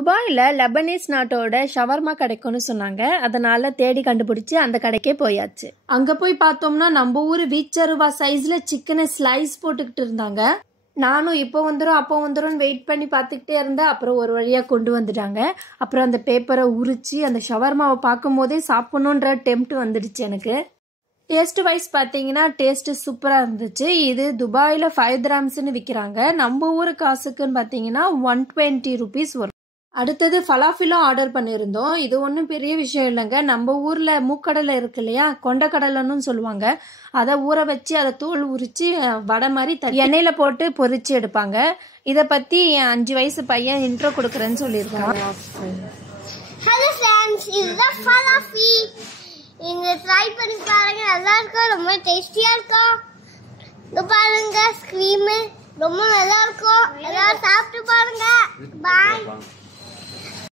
துபாயில் லெபனீஸ் நாட்டோட ஷவர்மா கிடைக்கும்னு சொன்னாங்க. அதனால தேடி கண்டுபிடிச்சி அந்த கடைக்கே போயாச்சு. அங்கே போய் பார்த்தோம்னா நம்ம ஊர் வீச்சருவா சைஸில் சிக்கனை ஸ்லைஸ் போட்டுக்கிட்டு இருந்தாங்க. நானும் இப்போ வந்துடும் அப்போ வந்துடும் வெயிட் பண்ணி பார்த்துக்கிட்டே இருந்தேன். அப்புறம் ஒரு வழியாக கொண்டு வந்துட்டாங்க. அப்புறம் அந்த பேப்பரை உரிச்சு அந்த ஷவர்மாவை பார்க்கும் போதே சாப்பிடணுன்ற டெம்ப்ட் வந்துடுச்சு எனக்கு. டேஸ்ட் வைஸ் பார்த்தீங்கன்னா டேஸ்ட்டு சூப்பராக இருந்துச்சு. இது துபாயில் 5 dirhamsன்னு விற்கிறாங்க. நம்ம ஊர் காசுக்குன்னு பார்த்தீங்கன்னா 120 rupees வரும். அடுத்தது ஃபலாஃபிலும் ஆர்டர் பண்ணியிருந்தோம். இது ஒன்றும் பெரிய விஷயம் இல்லைங்க. நம்ம ஊரில் மூக்கடலை இருக்கு இல்லையா, கொண்டக்கடலைன்னு சொல்லுவாங்க. அதை ஊற வச்சு அதை தோல் உரித்து வடை மாதிரி எண்ணெயில் போட்டு பொரிச்சு எடுப்பாங்க. இதை பற்றி என் 5 வயசு பையன் இன்ட்ரோ கொடுக்குறேன்னு சொல்லியிருக்காங்க. ஹலோ ஃப்ரெண்ட்ஸ், இதுதான் ஃபலாஃபி. இங்க ட்ரை பண்ணி பாருங்க, நல்லா இருக்கும், ரொம்ப டேஸ்டியா இருக்கும். இது பாருங்க, ஸ்க்ரீம் ரொம்ப நல்லா இருக்கும். எல்லாரும் சாப்பிட்டு பாருங்க. பாய்.